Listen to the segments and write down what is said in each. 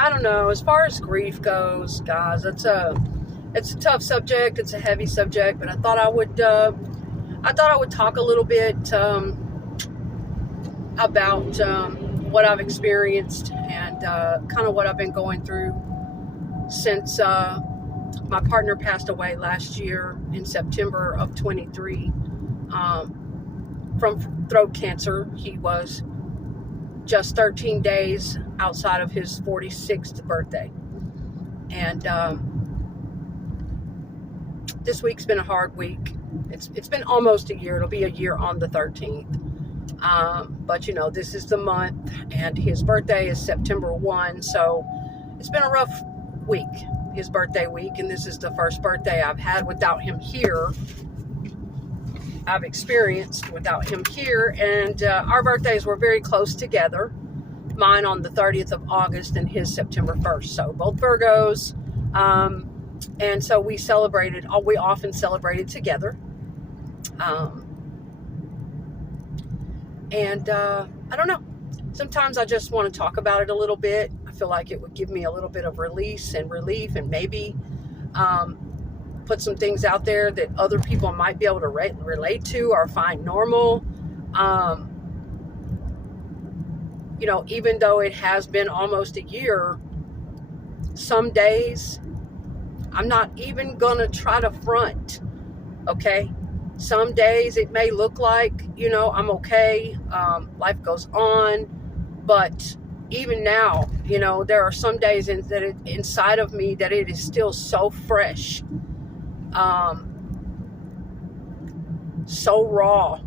I don't know. As far as grief goes, guys, it's a tough subject. It's a heavy subject, but I thought I would talk a little bit about what I've experienced and kind of what I've been going through since my partner passed away last year in September of 23 from throat cancer. He was just 13 days outside of his 46th birthday. And this week's been a hard week. It's been almost a year. It'll be a year on the 13th. But you know, this is the month, and his birthday is September 1, so it's been a rough week, his birthday week, and this is the first birthday I've had without him here. I've experienced without him here, and our birthdays were very close together. Mine on the 30th of August and his September 1st. So both Virgos, and so we often celebrated together. I don't know. Sometimes I just want to talk about it a little bit. I feel like it would give me a little bit of release and relief, and maybe put some things out there that other people might be able to relate to or find normal. You know, even though it has been almost a year, some days I'm not even gonna try to front, okay? Some days it may look like, you know, I'm okay, life goes on, but even now, you know, there are some days inside of me that it is still so fresh, so raw,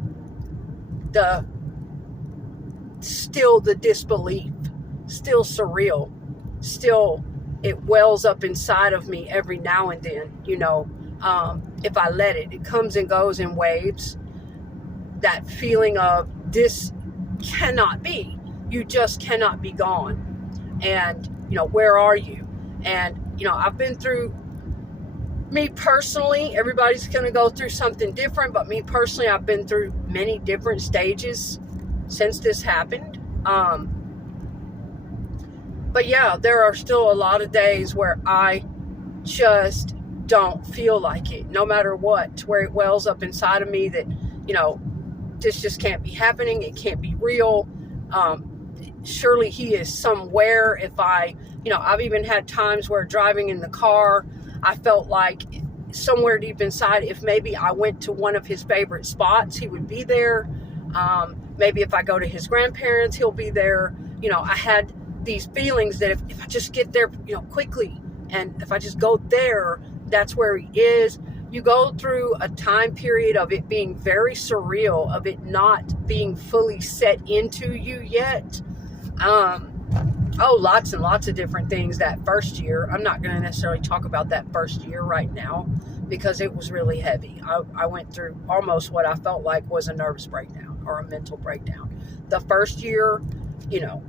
still the disbelief, still surreal, still it wells up inside of me every now and then, you know. If I let it comes and goes in waves. That feeling of this cannot be. You just cannot be gone. And, you know, where are you? And, you know, I've been through, me personally, everybody's going to go through something different, but me personally, I've been through many different stages since this happened. But yeah, there are still a lot of days where I just don't feel like it, no matter what, where it wells up inside of me that, you know, this just can't be happening. It can't be real. Surely he is somewhere. I've even had times where driving in the car, I felt like somewhere deep inside, if maybe I went to one of his favorite spots, he would be there. Maybe if I go to his grandparents, he'll be there. You know, I had these feelings that if I just get there, you know, quickly, and if I just go there, that's where he is. You go through a time period of it being very surreal, of it not being fully set into you yet. Lots and lots of different things that first year. I'm not going to necessarily talk about that first year right now because it was really heavy. I went through almost what I felt like was a nervous breakdown or a mental breakdown. The first year, you know,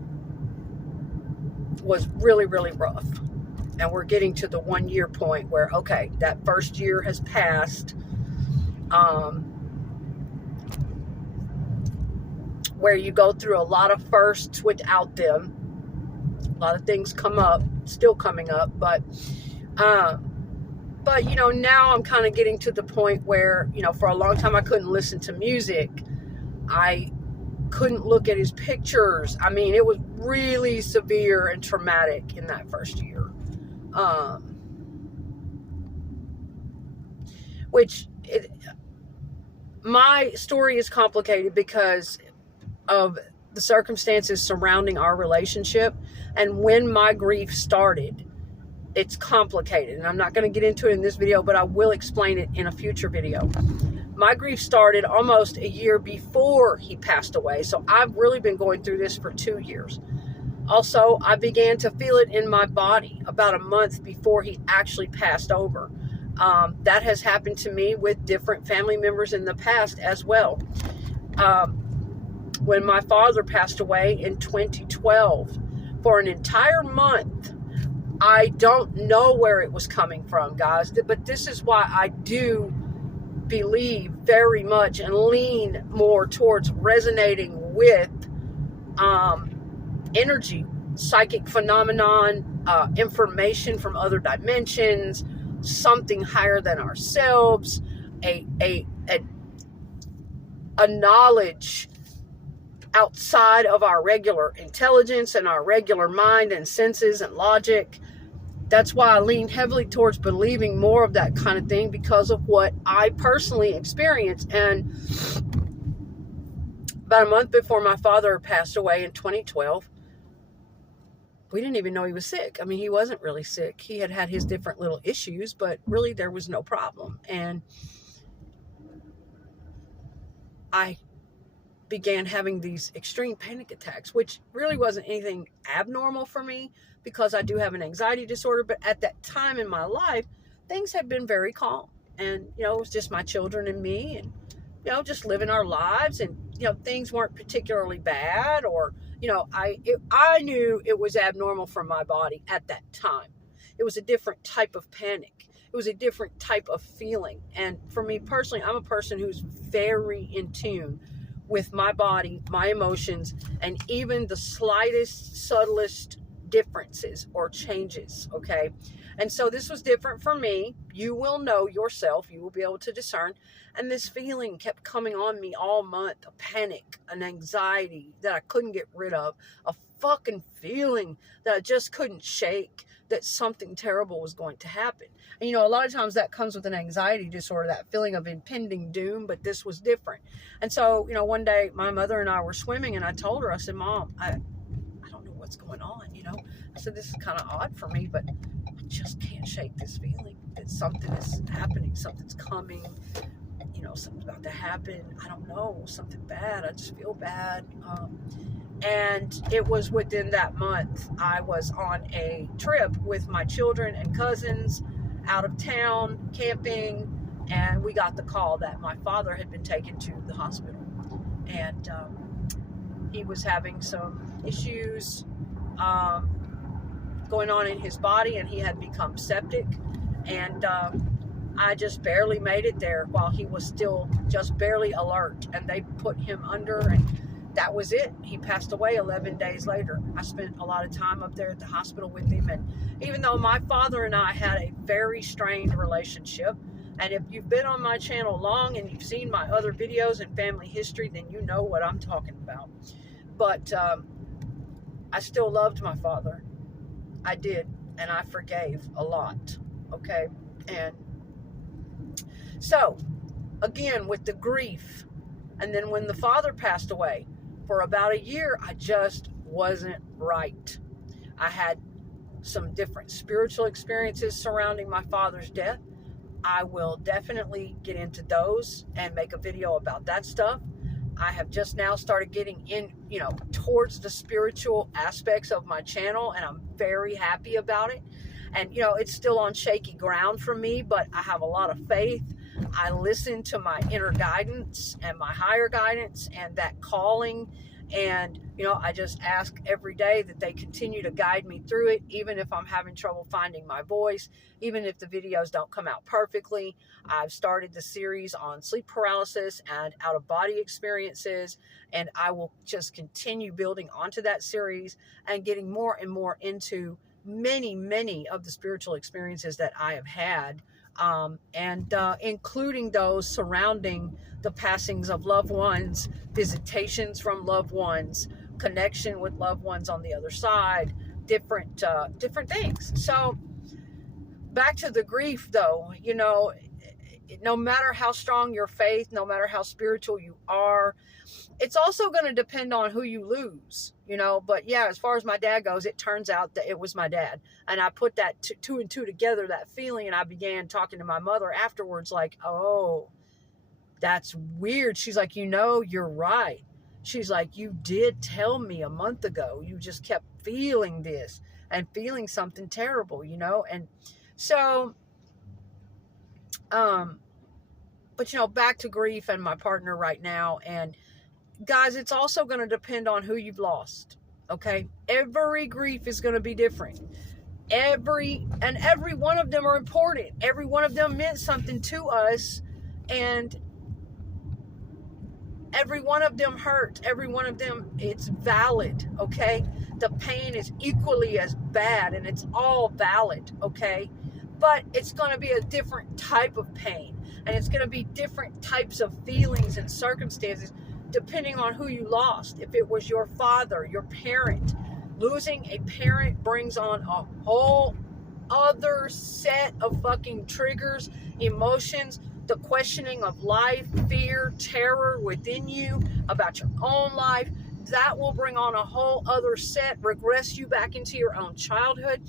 was really, really rough. And we're getting to the 1 year point where, okay, that first year has passed, where you go through a lot of firsts without them. A lot of things come up, still coming up, but you know, now I'm kind of getting to the point where, you know, for a long time I couldn't listen to music. I couldn't look at his pictures. I mean, it was really severe and traumatic in that first year. My story is complicated because of the circumstances surrounding our relationship, and when my grief started, it's complicated, and I'm not going to get into it in this video, but I will explain it in a future video. My grief started almost a year before he passed away, so I've really been going through this for 2 years. Also, I began to feel it in my body about a month before he actually passed over. That has happened to me with different family members in the past as well. When my father passed away in 2012, for an entire month, I don't know where it was coming from, guys, but this is why I do believe very much and lean more towards resonating with energy psychic phenomenon, information from other dimensions, something higher than ourselves, a knowledge outside of our regular intelligence and our regular mind and senses and logic. That's why I lean heavily towards believing more of that kind of thing, because of what I personally experienced. And about a month before my father passed away in 2012, we didn't even know he was sick. I mean, he wasn't really sick. He had had his different little issues, but really there was no problem. And I began having these extreme panic attacks, which really wasn't anything abnormal for me because I do have an anxiety disorder. But at that time in my life, things had been very calm. And, it was just my children and me, and, just living our lives. And, things weren't particularly bad, or, I knew it was abnormal for my body at that time. It was a different type of panic. It was a different type of feeling. And for me personally, I'm a person who's very in tune with my body, my emotions, and even the slightest, subtlest differences or changes, okay? And so this was different for me. You will know yourself. You will be able to discern. And this feeling kept coming on me all month, a panic, an anxiety that I couldn't get rid of, a fucking feeling that I just couldn't shake, that something terrible was going to happen. And, a lot of times that comes with an anxiety disorder, that feeling of impending doom, but this was different. And so, one day my mother and I were swimming, and I told her, I said, Mom, I don't know what's going on, I said, this is kind of odd for me, but I just can't shake this feeling that something is happening, something's coming, something's about to happen. I don't know, something bad. I just feel bad. And it was within that month, I was on a trip with my children and cousins out of town camping, and we got the call that my father had been taken to the hospital, and he was having some issues going on in his body, and he had become septic, and I just barely made it there while he was still just barely alert, and they put him under, and that was it. He passed away 11 days later. I spent a lot of time up there at the hospital with him, and even though my father and I had a very strained relationship, and if you've been on my channel long and you've seen my other videos and family history, then you know what I'm talking about. But I still loved my father. I did, and I forgave a lot, okay? And so, again, with the grief, and then when the father passed away, for about a year, I just wasn't right. I had some different spiritual experiences surrounding my father's death. I will definitely get into those and make a video about that stuff. I have just now started getting in, towards the spiritual aspects of my channel, and I'm very happy about it. And, it's still on shaky ground for me, but I have a lot of faith. I listen to my inner guidance and my higher guidance and that calling. And, I just ask every day that they continue to guide me through it, even if I'm having trouble finding my voice, even if the videos don't come out perfectly. I've started the series on sleep paralysis and out-of-body experiences, and I will just continue building onto that series and getting more and more into many, many of the spiritual experiences that I have had, and including those surrounding the passings of loved ones, visitations from loved ones, connection with loved ones on the other side, different things. So back to the grief, though, no matter how strong your faith, no matter how spiritual you are, it's also going to depend on who you lose, but yeah, as far as my dad goes, it turns out that it was my dad. And I put that two and two together, that feeling, and I began talking to my mother afterwards, like, oh, that's weird. She's like, you're right. She's like, you did tell me a month ago. You just kept feeling this and feeling something terrible, and so, but back to grief and my partner right now. And guys, it's also going to depend on who you've lost. Okay. Every grief is going to be different. Every one of them are important. Every one of them meant something to us. And Every one of them hurt. Every one of them, it's valid, okay? The pain is equally as bad, and it's all valid, okay? But it's going to be a different type of pain, and it's going to be different types of feelings and circumstances depending on who you lost. If it was your father, your parent, losing a parent brings on a whole other set of fucking triggers, emotions, the questioning of life, fear, terror within you about your own life. That will bring on a whole other set, regress you back into your own childhood.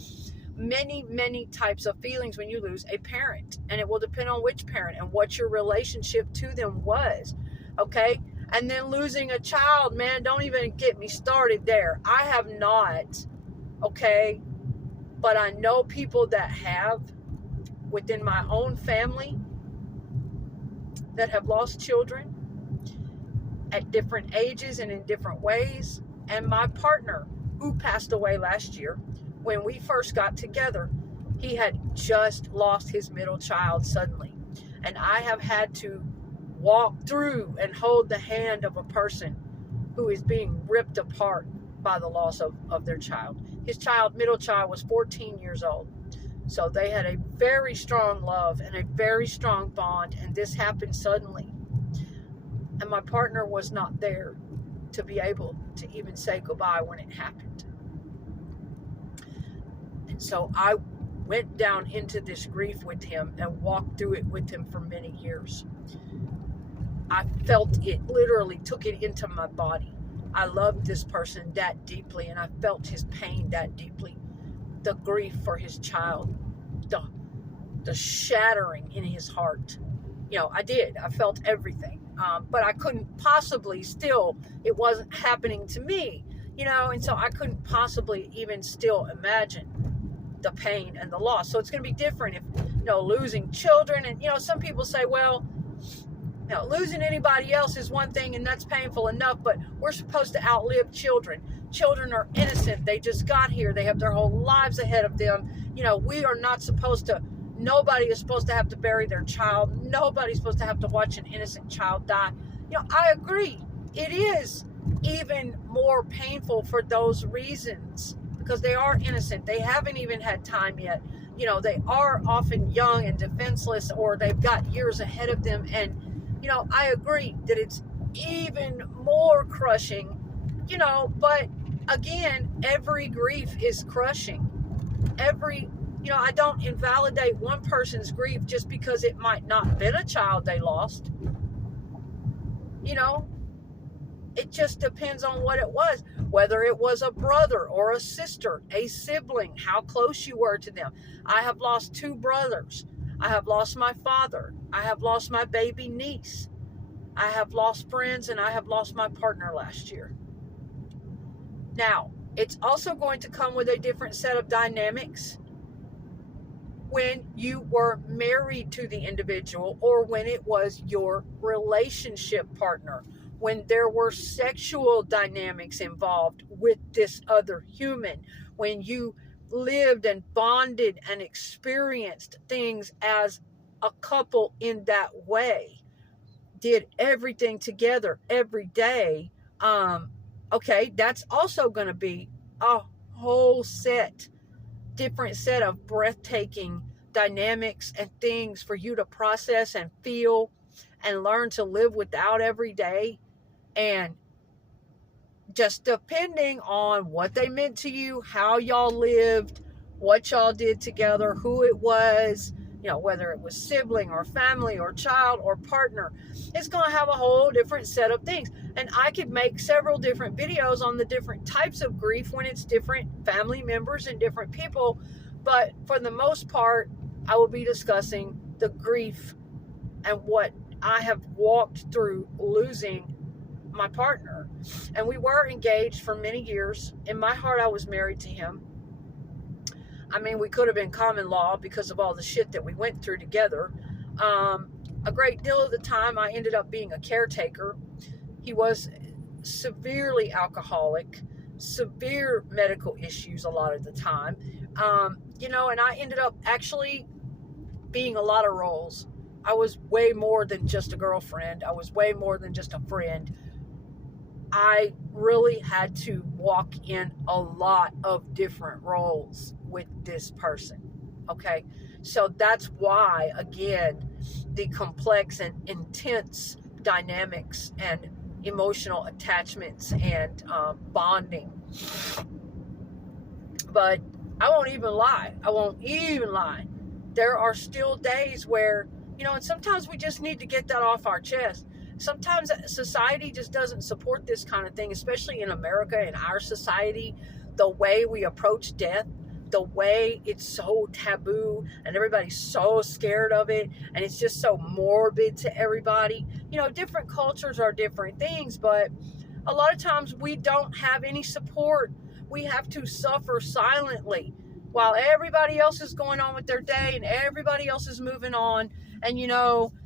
Many types of feelings when you lose a parent, and it will depend on which parent and what your relationship to them was, okay? And then losing a child, man, don't even get me started there. I have not, okay, but I know people that have within my own family that have lost children at different ages and in different ways. And my partner, who passed away last year, when we first got together, he had just lost his middle child suddenly. And I have had to walk through and hold the hand of a person who is being ripped apart by the loss of their child. His middle child, was 14 years old. So they had a very strong love and a very strong bond, and this happened suddenly. And my partner was not there to be able to even say goodbye when it happened. And so I went down into this grief with him and walked through it with him for many years. I felt it, literally took it into my body. I loved this person that deeply, and I felt his pain that deeply. The grief for his child, the shattering in his heart. You know, I did. I felt everything. But I couldn't possibly still, it wasn't happening to me, you know, and so I couldn't possibly even still imagine the pain and the loss. So it's going to be different if, you know, losing children, and, you know, some people say, well, you know, losing anybody else is one thing and that's painful enough, but we're supposed to outlive children. Children are innocent. They just got here. They have their whole lives ahead of them. You know, we are not supposed to, nobody is supposed to have to bury their child. Nobody's supposed to have to watch an innocent child die. You know, I agree. It is even more painful for those reasons because they are innocent. They haven't even had time yet. You know, they are often young and defenseless, or they've got years ahead of them. And, you know, I agree that it's even more crushing, you know, but again, every grief is crushing. You know, I don't invalidate one person's grief just because it might not have been a child they lost. You know, it just depends on what it was, whether it was a brother or a sister, a sibling, how close you were to them. I have lost 2 brothers. I have lost my father. I have lost my baby niece. I have lost friends, and I have lost my partner last year. Now, it's also going to come with a different set of dynamics when you were married to the individual, or when it was your relationship partner, when there were sexual dynamics involved with this other human, when you lived and bonded and experienced things as a couple in that way, did everything together every day. Okay, that's also going to be a whole different set of breathtaking dynamics and things for you to process and feel and learn to live without every day. And just depending on what they meant to you, how y'all lived, what y'all did together, who it was, you know, whether it was sibling or family or child or partner, it's going to have a whole different set of things. And I could make several different videos on the different types of grief when it's different family members and different people. But for the most part, I will be discussing the grief and what I have walked through losing my partner. And we were engaged for many years. In my heart, I was married to him. I mean, we could have been common law because of all the shit that we went through together. A great deal of the time, I ended up being a caretaker. He was severely alcoholic, severe medical issues a lot of the time. You know, and I ended up actually being a lot of roles. I was way more than just a girlfriend. I was way more than just a friend. I really had to walk in a lot of different roles with this person. Okay. So that's why, again, the complex and intense dynamics and emotional attachments and bonding. But I won't even lie. I won't even lie. There are still days where, and sometimes we just need to get that off our chest. Sometimes society just doesn't support this kind of thing, especially in America, in our society, the way we approach death, the way it's so taboo and everybody's so scared of it, and it's just so morbid to everybody. Different cultures are different things, but a lot of times we don't have any support. We have to suffer silently while everybody else is going on with their day and everybody else is moving on. And,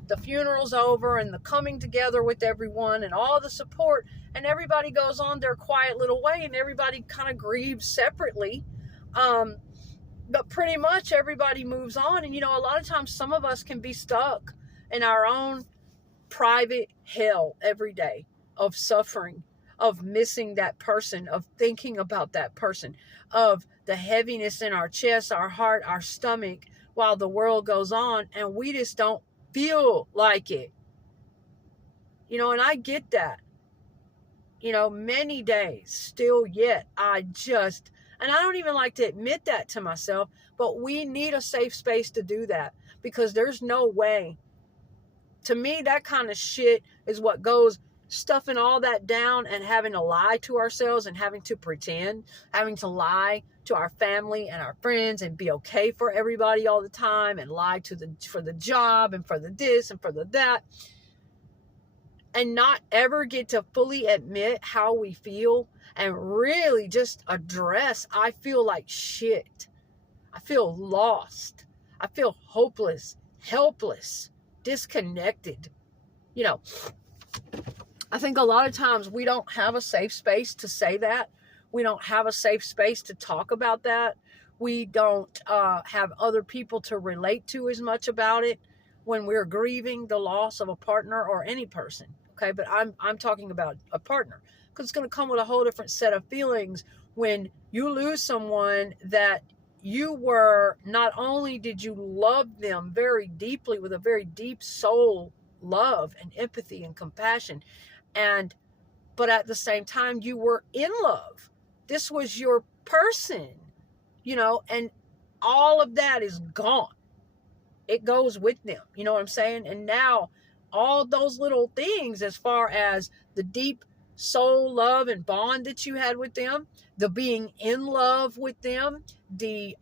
the funeral's over and the coming together with everyone and all the support, and everybody goes on their quiet little way and everybody kind of grieves separately. But pretty much everybody moves on. And, a lot of times some of us can be stuck in our own private hell every day of suffering, of missing that person, of thinking about that person, of the heaviness in our chest, our heart, our stomach, while the world goes on, and we just don't feel like it. And I get that. Many days still yet, and I don't even like to admit that to myself, but we need a safe space to do that, because there's no way. To me, that kind of shit is what goes, stuffing all that down and having to lie to ourselves and having to pretend, having to lie to our family and our friends and be okay for everybody all the time, and lie for the job and for the this and for the that, and not ever get to fully admit how we feel and really just address, I feel like shit. I feel lost. I feel hopeless, helpless, disconnected. I think a lot of times we don't have a safe space to say that. We don't have a safe space to talk about that. We don't have other people to relate to as much about it when we're grieving the loss of a partner or any person. Okay, but I'm talking about a partner, because it's going to come with a whole different set of feelings when you lose someone that you were, not only did you love them very deeply with a very deep soul love and empathy and compassion, but at the same time you were in love. This was your person, and all of that is gone. It goes with them. You know what I'm saying? And now all those little things, as far as the deep soul love and bond that you had with them, the being in love with them, the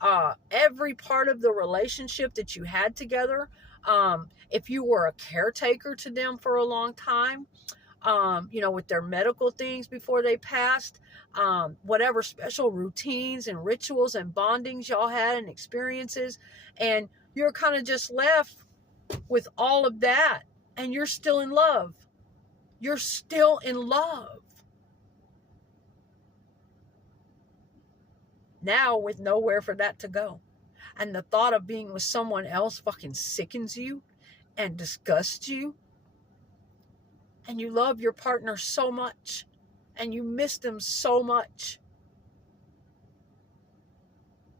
every part of the relationship that you had together, if you were a caretaker to them for a long time, with their medical things before they passed, whatever special routines and rituals and bondings y'all had and experiences, and you're kind of just left with all of that, and you're still in love. You're still in love. Now with nowhere for that to go. And the thought of being with someone else fucking sickens you and disgusts you. And you love your partner so much. And you miss them so much.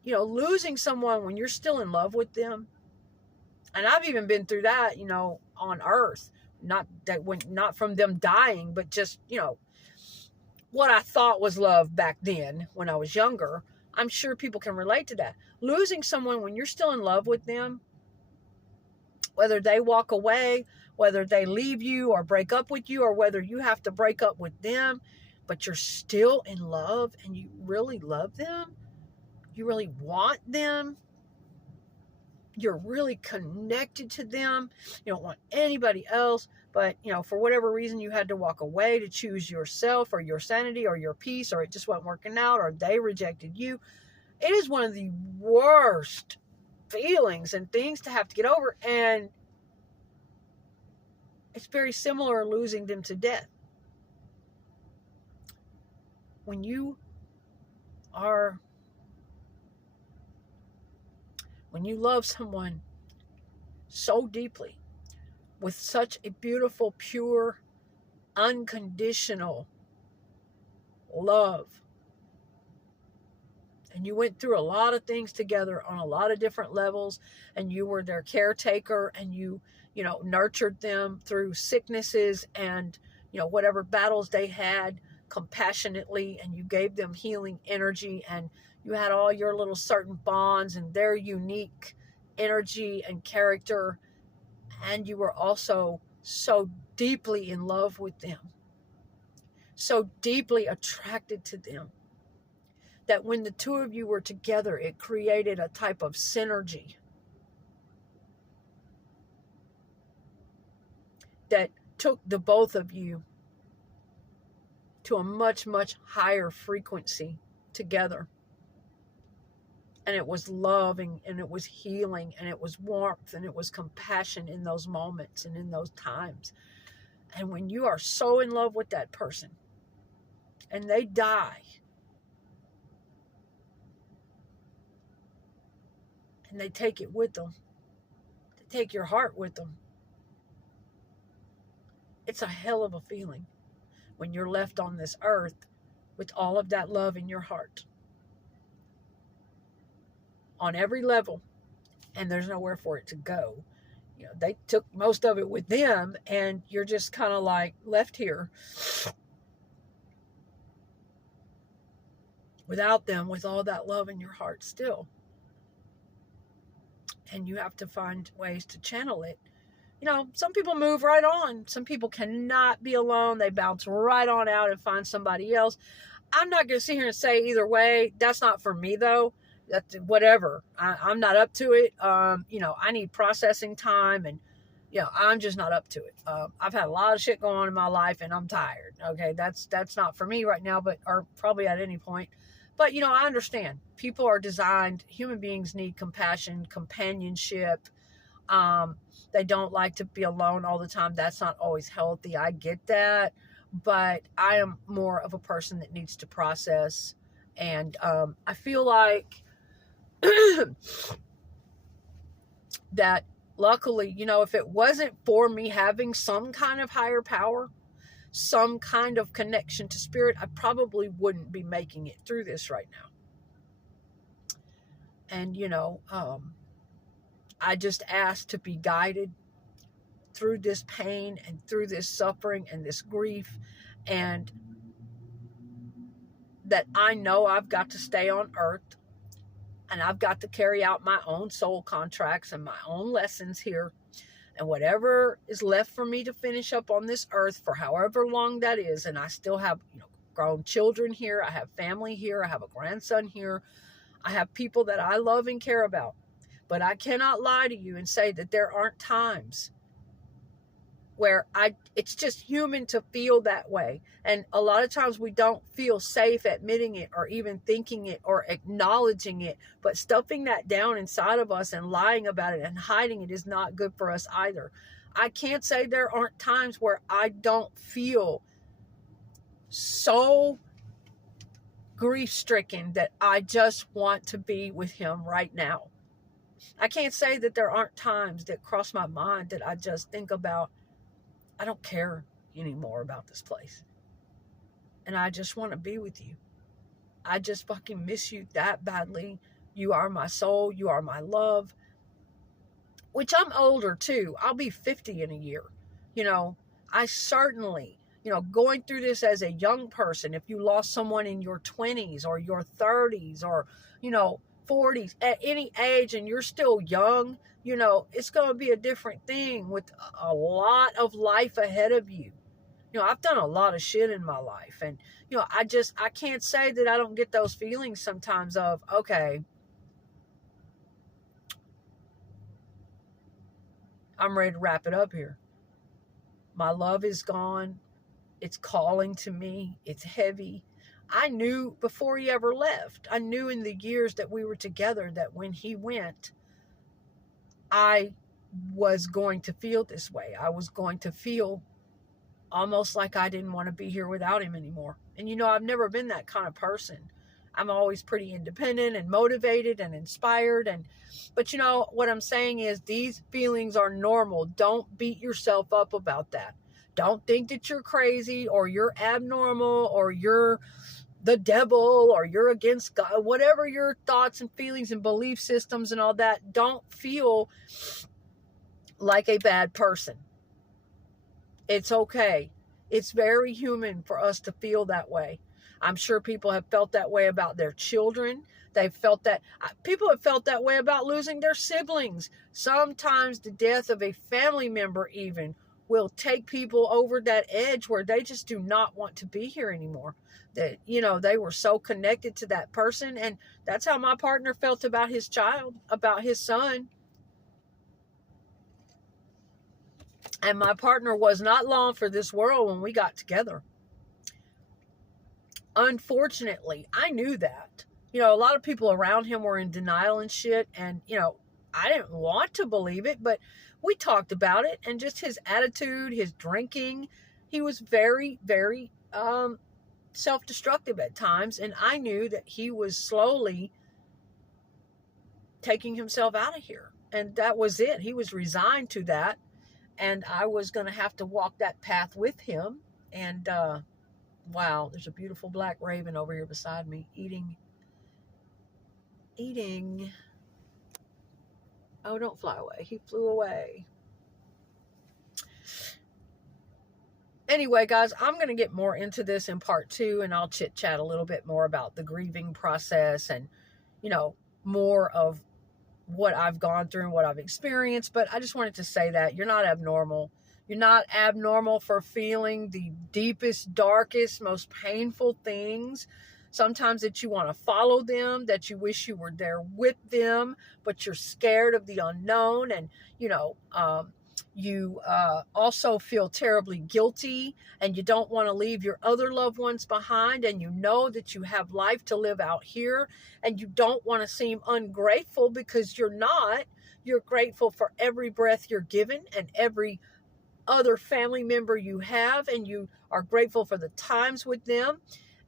Losing someone when you're still in love with them. And I've even been through that, on earth. Not from them dying, but just, what I thought was love back then when I was younger. I'm sure people can relate to that. Losing someone when you're still in love with them, whether they walk away, whether they leave you or break up with you, or whether you have to break up with them, but you're still in love and you really love them, you really want them, you're really connected to them, you don't want anybody else, but for whatever reason you had to walk away to choose yourself or your sanity or your peace, or it just wasn't working out, or they rejected you. It is one of the worst feelings and things to have to get over, and it's very similar losing them to death. When you love someone so deeply with such a beautiful, pure, unconditional love. And you went through a lot of things together on a lot of different levels, and you were their caretaker, and you nurtured them through sicknesses and, whatever battles they had compassionately, and you gave them healing energy, and you had all your little certain bonds and their unique energy and character. And you were also so deeply in love with them, so deeply attracted to them, that when the two of you were together, it created a type of synergy that took the both of you to a much, much higher frequency together. And it was loving, and it was healing, and it was warmth, and it was compassion in those moments and in those times. And when you are so in love with that person and they die, and they take it with them, they take your heart with them, it's a hell of a feeling when you're left on this earth with all of that love in your heart on every level, and there's nowhere for it to go. They took most of it with them, and you're just kind of like left here without them, with all that love in your heart still. And you have to find ways to channel it. Some people move right on. Some people cannot be alone. They bounce right on out and find somebody else. I'm not going to sit here and say either way. That's not for me, though. That's whatever. I'm not up to it. I need processing time, and I'm just not up to it. I've had a lot of shit going on in my life, and I'm tired. Okay, that's not for me right now, or probably at any point. But I understand. People are designed. Human beings need compassion, companionship. They don't like to be alone all the time. That's not always healthy. I get that, but I am more of a person that needs to process, and I feel like that luckily, if it wasn't for me having some kind of higher power, some kind of connection to spirit, I probably wouldn't be making it through this right now. And, I just ask to be guided through this pain and through this suffering and this grief, and that I know I've got to stay on earth, and I've got to carry out my own soul contracts and my own lessons here. And whatever is left for me to finish up on this earth for however long that is, and I still have, grown children here. I have family here. I have a grandson here. I have people that I love and care about. But I cannot lie to you and say that there aren't times where it's just human to feel that way. And a lot of times we don't feel safe admitting it or even thinking it or acknowledging it, but stuffing that down inside of us and lying about it and hiding it is not good for us either. I can't say there aren't times where I don't feel so grief-stricken that I just want to be with him right now. I can't say that there aren't times that cross my mind that I just think about, I don't care anymore about this place. And I just want to be with you. I just fucking miss you that badly. You are my soul. You are my love. Which I'm older too. I'll be 50 in a year. I certainly, going through this as a young person, if you lost someone in your 20s or your 30s or, 40s, at any age, and you're still young, it's going to be a different thing with a lot of life ahead of you. I've done a lot of shit in my life, and, I can't say that I don't get those feelings sometimes of, okay, I'm ready to wrap it up here. My love is gone. It's calling to me. It's heavy. I knew before he ever left, I knew in the years that we were together that when he went, I was going to feel this way. I was going to feel almost like I didn't want to be here without him anymore. And I've never been that kind of person. I'm always pretty independent and motivated and inspired. But you know, what I'm saying is these feelings are normal. Don't beat yourself up about that. Don't think that you're crazy or you're abnormal or you're the devil or you're against God, whatever your thoughts and feelings and belief systems and all that. Don't feel like a bad person. It's okay. It's very human for us to feel that way. I'm sure people have felt that way about their children. They've felt that. People have felt that way about losing their siblings. Sometimes the death of a family member even will take people over that edge where they just do not want to be here anymore. That, you know, they were so connected to that person. And that's how my partner felt about his child, about his son. And my partner was not long for this world when we got together. Unfortunately, I knew that. You know, a lot of people around him were in denial and shit. And, you know, I didn't want to believe it, but we talked about it. And just his attitude, his drinking, he was very, very self-destructive at times. And I knew that he was slowly taking himself out of here. And that was it. He was resigned to that. And I was going to have to walk that path with him. And, wow, there's a beautiful black raven over here beside me eating. Oh, don't fly away. He flew away. Anyway, guys, I'm going to get more into this in part 2, and I'll chit chat a little bit more about the grieving process and, you know, more of what I've gone through and what I've experienced. But I just wanted to say that you're not abnormal. You're not abnormal for feeling the deepest, darkest, most painful things. Sometimes that you want to follow them, that you wish you were there with them, but you're scared of the unknown. And, you know, you also feel terribly guilty, and you don't want to leave your other loved ones behind. And you know that you have life to live out here, and you don't want to seem ungrateful, because you're not. You're grateful for every breath you're given and every other family member you have, and you are grateful for the times with them.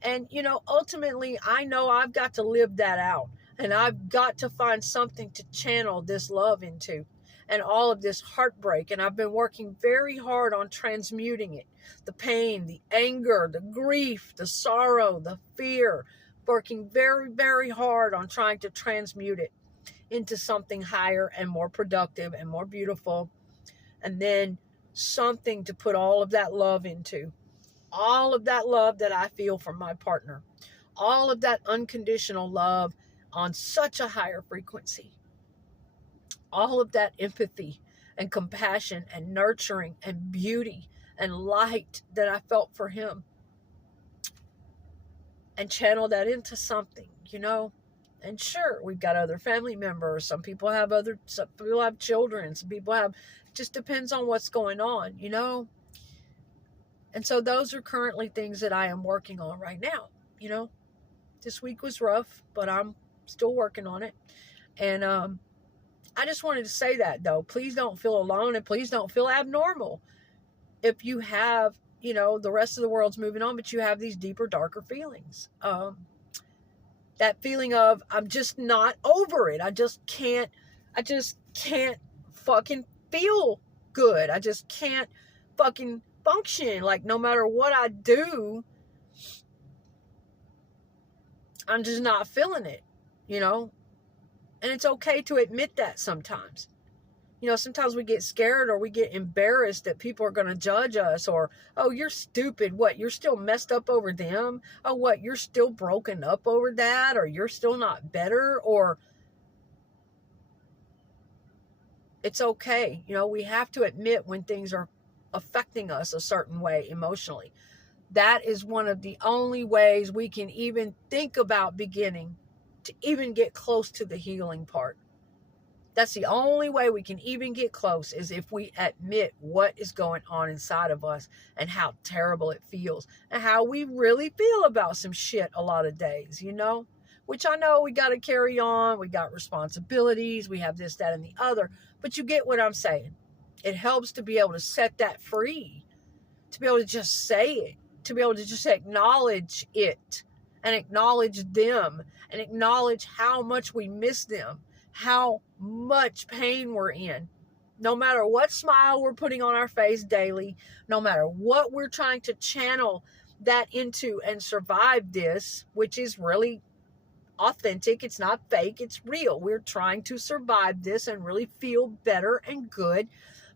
And, you know, ultimately, I know I've got to live that out, and I've got to find something to channel this love into and all of this heartbreak. And I've been working very hard on transmuting it. The pain, the anger, the grief, the sorrow, the fear, working very, very hard on trying to transmute it into something higher and more productive and more beautiful. And then something to put all of that love into. All of that love that I feel from my partner. All of that unconditional love on such a higher frequency. All of that empathy and compassion and nurturing and beauty and light that I felt for him. And channel that into something, you know. And sure, we've got other family members. Some people have children. Some people have, it just depends on what's going on, you know. And so those are currently things that I am working on right now. You know, this week was rough, but I'm still working on it. And I just wanted to say that, though. Please don't feel alone, and please don't feel abnormal. If you have, you know, the rest of the world's moving on, but you have these deeper, darker feelings. That feeling of, I'm just not over it. I just can't fucking feel good. I just can't fucking function. Like, no matter what I do, I'm just not feeling it, you know. And it's okay to admit that sometimes. You know, sometimes we get scared or we get embarrassed that people are going to judge us, or, oh, you're stupid. What, you're still messed up over them? Oh, what, you're still broken up over that? Or you're still not better? Or it's okay. You know, we have to admit when things are affecting us a certain way emotionally. That is one of the only ways we can even think about beginning to even get close to the healing part. That's the only way we can even get close, is if we admit what is going on inside of us and how terrible it feels and how we really feel about some shit a lot of days, you know, which I know we got to carry on. We got responsibilities. We have this, that, and the other, but you get what I'm saying. It helps to be able to set that free, to be able to just say it, to be able to just acknowledge it and acknowledge them and acknowledge how much we miss them, how much pain we're in. No matter what smile we're putting on our face daily, no matter what we're trying to channel that into and survive this, which is really authentic, it's not fake, it's real. We're trying to survive this and really feel better and good.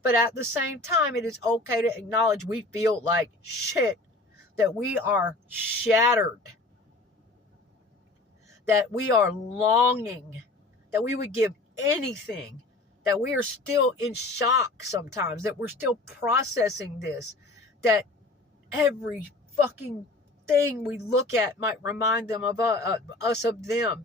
But at the same time, it is okay to acknowledge we feel like shit, that we are shattered, that we are longing, that we would give anything, that we are still in shock sometimes, that we're still processing this, that every fucking thing we look at might remind them of us of them,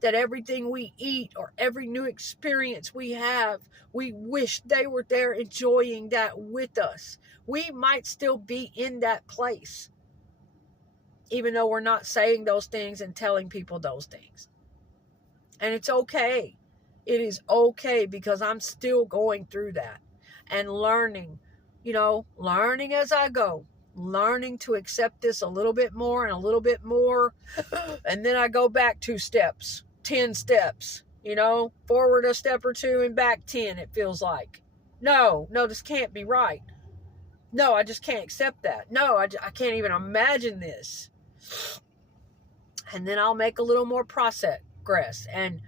that everything we eat or every new experience we have, we wish they were there enjoying that with us. We might still be in that place, even though we're not saying those things and telling people those things. And it's okay. It is okay, because I'm still going through that and learning, learning as I go, learning to accept this a little bit more and a little bit more. And then I go back 2 steps, 10 steps, forward a step or 2 and back 10, it feels like. No, this can't be right. No, I just can't accept that. No, I can't even imagine this. And then I'll make a little more progress and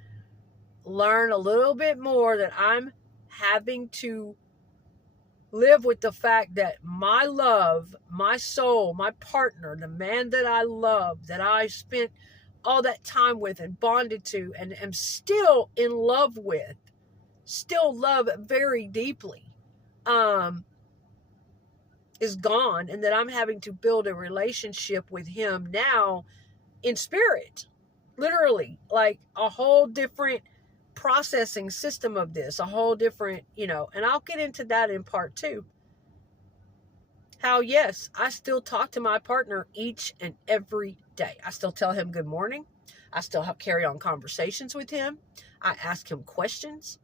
learn a little bit more that I'm having to live with the fact that my love, my soul, my partner, the man that I love, that I spent all that time with and bonded to and am still in love with, still love very deeply, is gone, and that I'm having to build a relationship with him now in spirit, literally, like a whole different processing system of this, a whole different, and I'll get into that in part 2. How, yes, I still talk to my partner each and every day. I still tell him good morning. I still carry on conversations with him. I ask him questions.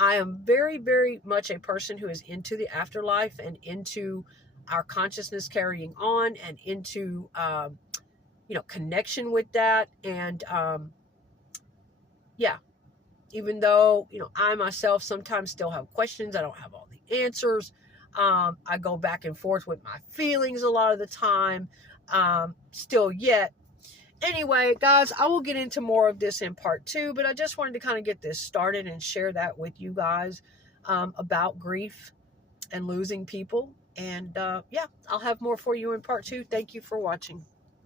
I am very, very much a person who is into the afterlife and into our consciousness carrying on and into, connection with that. And, even though, I myself sometimes still have questions, I don't have all the answers. I go back and forth with my feelings a lot of the time, still yet. Anyway, guys, I will get into more of this in part 2, but I just wanted to kind of get this started and share that with you guys, about grief and losing people. And I'll have more for you in part 2. Thank you for watching.